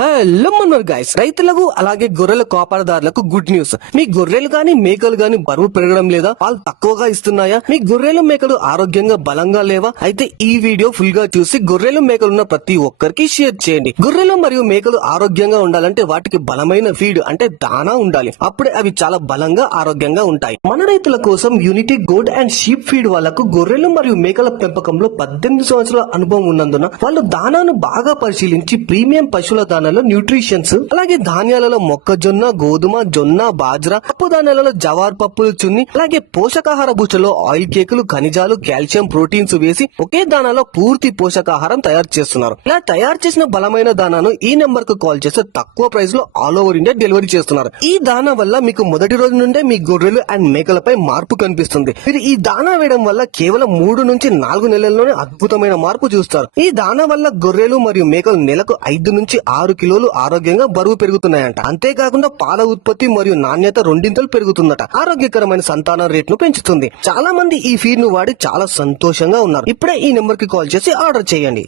Hello Mannar guys, రైతులకు అలాగే గొర్రెల కాపరదారులకు గుడ్ న్యూస్. మీ గొర్రెలు గాని మేకలు గాని బరువు పెరగడం లేదా, పాలు తక్కువగా ఇస్తున్నాయా, మీ గొర్రెలు మేకలు ఆరోగ్యంగా బలంగా లేవా? అయితే ఈ వీడియో ఫుల్ గా చూసి గొర్రెలు మేకలు ఉన్న ప్రతి ఒక్కరికి షేర్ చేయండి. గొర్రెలు మరియు మేకలు ఆరోగ్యంగా ఉండాలంటే వాటికి బలమైన ఫీడ్ అంటే దానా ఉండాలి. అప్పుడే అవి చాలా బలంగా ఆరోగ్యంగా ఉంటాయి. మన రైతుల కోసం unity goat and sheep feed వాళ్లకు గొర్రెలు మరియు మేకల పెంపకంలో 18 సంవత్సరాల అనుభవం ఉన్నందున వాళ్ళు దానాను బాగా పరిశీలించి ప్రీమియం పశువుల దానా న్యూట్రిషన్స్ అలాగే ధాన్యాలలో మొక్కజొన్న, గోధుమ, జొన్న, బాజ్రా, పప్పు ధాన్యాలలో జవార్ పప్పులు చున్ని అలాగే పోషకాహార భూచలో ఆయిల్ కేకులు, ఖనిజాలు, కాల్షియం, ప్రోటీన్స్ వేసి ఒకే దానాలో పూర్తి పోషకాహారం తయారు చేస్తున్నారు. ఇలా తయారు చేసిన బలమైన దానాను ఈ నెంబర్ కు కాల్ చేస్తే తక్కువ ప్రైస్ లో ఆల్ ఓవర్ ఇండియా డెలివరీ చేస్తున్నారు. ఈ దానా వల్ల మీకు మొదటి రోజు నుండే మీ గొర్రెలు అండ్ మేకలపై మార్పు కనిపిస్తుంది. మీరు ఈ దానా వేయడం వల్ల కేవలం 3 నుంచి 4 నెలల్లోనే అద్భుతమైన మార్పు చూస్తారు. ఈ దానా వల్ల గొర్రెలు మరియు మేకలు నెలకు 5 నుంచి 6 కిలోలు ఆరోగ్యంగా బరువు పెరుగుతున్నాయంట. అంతేకాకుండా పాల ఉత్పత్తి మరియు నాణ్యత రెండింతలు పెరుగుతుందట. ఆరోగ్యకరమైన సంతానం రేట్ను పెంచుతుంది. చాలా మంది ఈ ఫీడ్ ను వాడి చాలా సంతోషంగా ఉన్నారు. ఇప్పుడే ఈ నెంబర్ కి కాల్ చేసి ఆర్డర్ చేయండి.